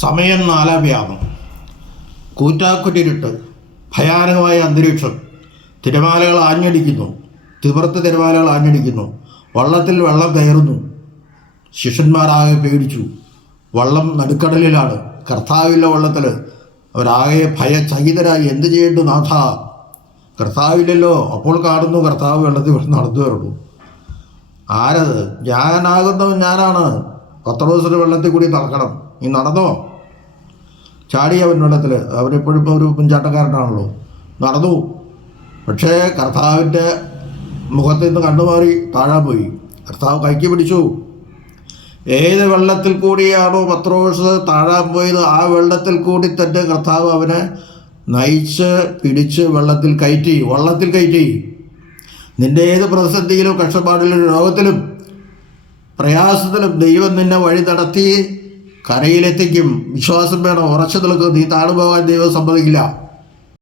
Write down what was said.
സമയം നാലാഭ്യാമം കൂറ്റാക്കുറ്റിരുട്ട് ഭയാനകമായ അന്തരീക്ഷം. തിരമാലകൾ ആഞ്ഞടിക്കുന്നു. തിമിർത്ത് തിരമാലകൾ ആഞ്ഞടിക്കുന്നു. വള്ളത്തിൽ വെള്ളം കയറുന്നു. ശിഷ്യന്മാരാകെ പേടിച്ചു. വള്ളം നടുക്കടലിലാണ്. കർത്താവില്ല വള്ളത്തിൽ അവരാകെ ഭയചകിതരായി. എന്ത് ചെയ്യേണ്ടു നാഥ? കർത്താവില്ലല്ലോ. അപ്പോൾ കാണുന്നു കർത്താവ് വെള്ളത്തിൽ നടന്നു വരുള്ളൂ ആരത്? ഞാനാകുന്നവൻ ഞാനാണ്. പത്രോസിന് വെള്ളത്തിൽ കൂടി നടക്കണം. നീ നടന്നോ? ചാടി അവൻ വെള്ളത്തിൽ അവരെപ്പോഴും ഒരു പുഞ്ചാട്ടക്കാരനാണല്ലോ നടന്നു. പക്ഷേ കർത്താവിന്റെ മുഖത്ത് നിന്ന് കണ്ടുമാറി താഴാൻ പോയി. കർത്താവ് കൈക്ക് പിടിച്ചു. ഏത് വെള്ളത്തിൽ കൂടിയാണോ പത്രോസ് താഴാൻ പോയത് ആ വെള്ളത്തിൽ കൂടി തന്നെ കർത്താവ് അവനെ നയിച്ച് പിടിച്ച് വെള്ളത്തിൽ കയറ്റി. വള്ളത്തിൽ കയറ്റി. നിന്റെ ഏത് പ്രതിസന്ധിയിലും കഷ്ടപ്പാടിലും രോഗത്തിലും പ്രയാസത്തിലും ദൈവം നിന്നെ വഴി നടത്തി കരയിലെത്തിക്കും. വിശ്വാസം വേണം. ഉറച്ചു നിൽക്കും. നീ താണു പോകാൻ ദൈവം സമ്മതിക്കില്ല.